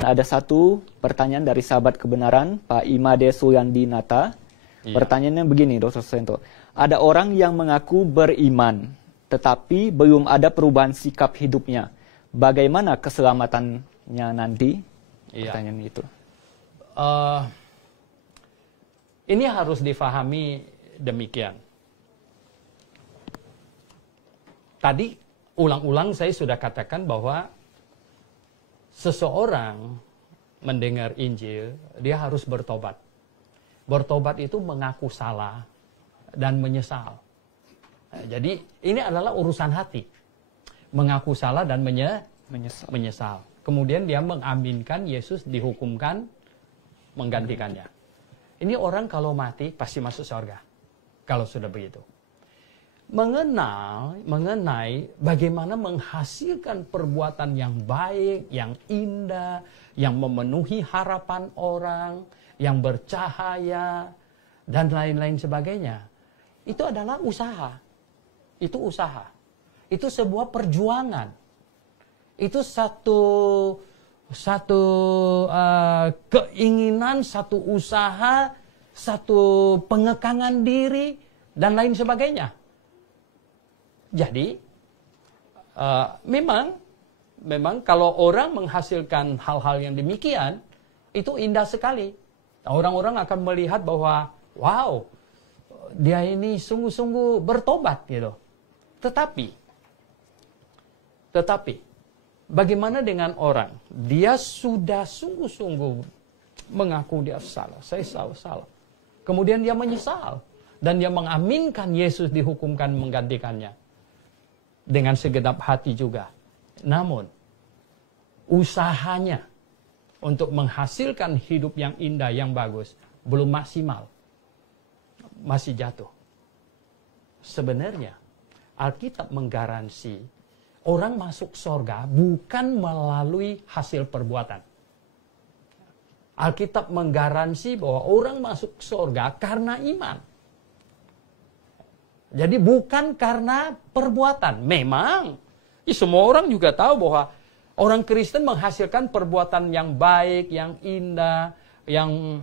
Ada satu pertanyaan dari sahabat kebenaran, Pak Imade Suyandinata. Iya. Pertanyaannya begini, Dr. Sento. Ada orang yang mengaku beriman, tetapi belum ada perubahan sikap hidupnya. Bagaimana keselamatannya nanti? Iya. Pertanyaan itu. Ini harus difahami demikian. Tadi ulang-ulang saya sudah katakan bahwa seseorang mendengar Injil, dia harus bertobat. Bertobat itu mengaku salah dan menyesal. Nah, jadi ini adalah urusan hati. Mengaku salah dan menyesal. Kemudian dia mengaminkan Yesus dihukumkan, menggantikannya. Ini orang kalau mati pasti masuk surga. Kalau sudah begitu. Mengenai bagaimana menghasilkan perbuatan yang baik, yang indah, yang memenuhi harapan orang, yang bercahaya, dan lain-lain sebagainya. Itu adalah usaha. Itu usaha. Itu sebuah perjuangan. Itu satu keinginan, satu usaha, satu pengekangan diri, dan lain sebagainya. Jadi, memang kalau orang menghasilkan hal-hal yang demikian, itu indah sekali. Orang-orang akan melihat bahwa, wow, dia ini sungguh-sungguh bertobat gitu. Tetapi, bagaimana dengan orang? Dia sudah sungguh-sungguh mengaku dia salah, saya salah. Kemudian dia menyesal. Dan dia mengaminkan Yesus dihukumkan menggantikannya. Dengan segenap hati juga. Namun, usahanya untuk menghasilkan hidup yang indah, yang bagus, belum maksimal. Masih jatuh. Sebenarnya, Alkitab menggaransi orang masuk surga bukan melalui hasil perbuatan. Alkitab menggaransi bahwa orang masuk surga karena iman. Jadi bukan karena perbuatan. Memang, semua orang juga tahu bahwa orang Kristen menghasilkan perbuatan yang baik, yang indah, yang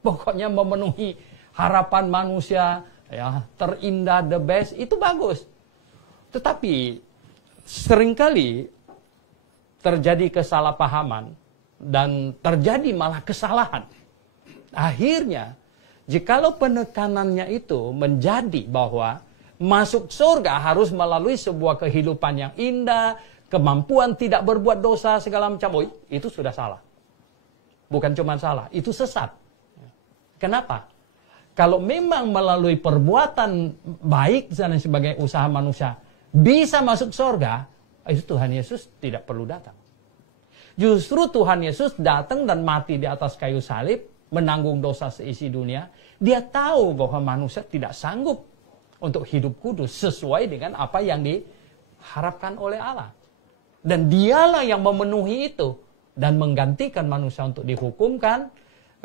pokoknya memenuhi harapan manusia, ya, terindah, the best, itu bagus. Tetapi seringkali terjadi kesalahpahaman dan terjadi malah kesalahan. Akhirnya, jikalau penekanannya itu menjadi bahwa masuk surga harus melalui sebuah kehidupan yang indah, kemampuan tidak berbuat dosa segala macam, itu sudah salah. Bukan cuma salah, itu sesat. Kenapa? Kalau memang melalui perbuatan baik dan sebagai usaha manusia bisa masuk surga, itu Tuhan Yesus tidak perlu datang. Justru Tuhan Yesus datang dan mati di atas kayu salib, menanggung dosa seisi dunia. Dia tahu bahwa manusia tidak sanggup untuk hidup kudus sesuai dengan apa yang diharapkan oleh Allah. Dan dialah yang memenuhi itu dan menggantikan manusia untuk dihukumkan.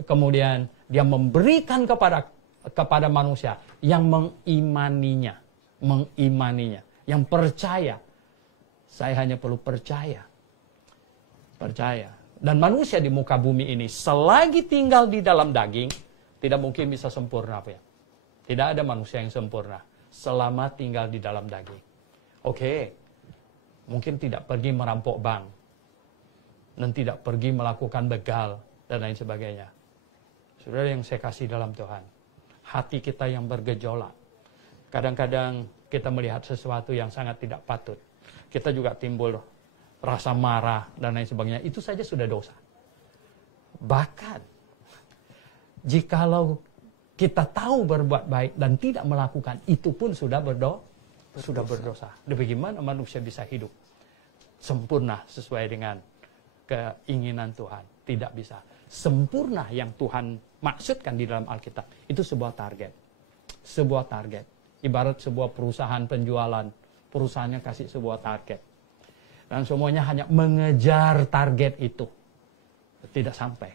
Kemudian dia memberikan kepada manusia yang mengimaninya, yang percaya. Saya hanya perlu percaya. Dan manusia di muka bumi ini selagi tinggal di dalam daging tidak mungkin bisa sempurna, ya. Tidak ada manusia yang sempurna selama tinggal di dalam daging. Oke. Mungkin tidak pergi merampok bank dan tidak pergi melakukan begal dan lain sebagainya. Saudara yang saya kasih dalam Tuhan, hati kita yang bergejolak. Kadang-kadang kita melihat sesuatu yang sangat tidak patut. Kita juga timbul rasa marah dan lain sebagainya. Itu saja sudah dosa. Bahkan, jikalau kita tahu berbuat baik dan tidak melakukan, itu pun sudah berdosa. Bagaimana manusia bisa hidup sempurna sesuai dengan keinginan Tuhan? Tidak bisa. Sempurna yang Tuhan maksudkan di dalam Alkitab, itu sebuah target. Sebuah target. Ibarat sebuah perusahaan penjualan. Perusahaannya kasih sebuah target. Dan semuanya hanya mengejar target itu. Tidak sampai.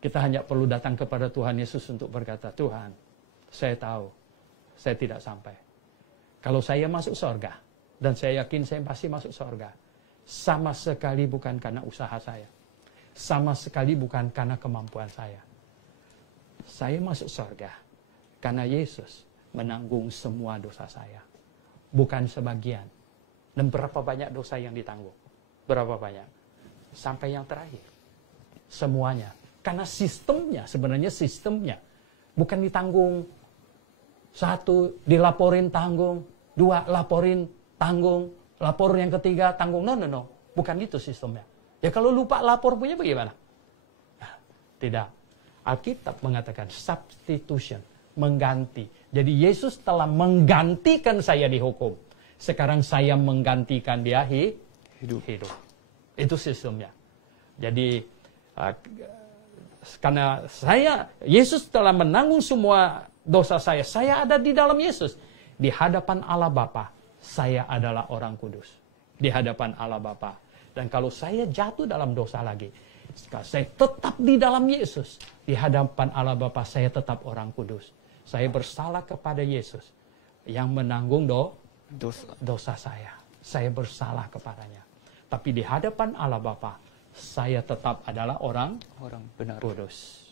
Kita hanya perlu datang kepada Tuhan Yesus untuk berkata, Tuhan, saya tahu, saya tidak sampai. Kalau saya masuk surga, dan saya yakin saya pasti masuk surga, sama sekali bukan karena usaha saya. Sama sekali bukan karena kemampuan saya. Saya masuk surga karena Yesus menanggung semua dosa saya. Bukan sebagian. Dan berapa banyak dosa yang ditanggung? Berapa banyak? Sampai yang terakhir. Semuanya. Karena sistemnya, sebenarnya sistemnya. Bukan ditanggung. 1, dilaporin tanggung. 2, laporin tanggung. Lapor yang ketiga tanggung. No. Bukan itu sistemnya. Ya kalau lupa lapor punya bagaimana? Nah, tidak. Alkitab mengatakan substitution. Mengganti. Jadi Yesus telah menggantikan saya dihukum. Sekarang saya menggantikan dia hidup. Itu sistemnya. Jadi karena Yesus telah menanggung semua dosa saya. Saya ada di dalam Yesus. Di hadapan Allah Bapa, saya adalah orang kudus. Di hadapan Allah Bapa. Dan kalau saya jatuh dalam dosa lagi, saya tetap di dalam Yesus. Di hadapan Allah Bapa, saya tetap orang kudus. Saya bersalah kepada Yesus yang menanggung dosa saya. Saya bersalah kepadanya. Tapi di hadapan Allah Bapa, saya tetap adalah orang benar. kudus.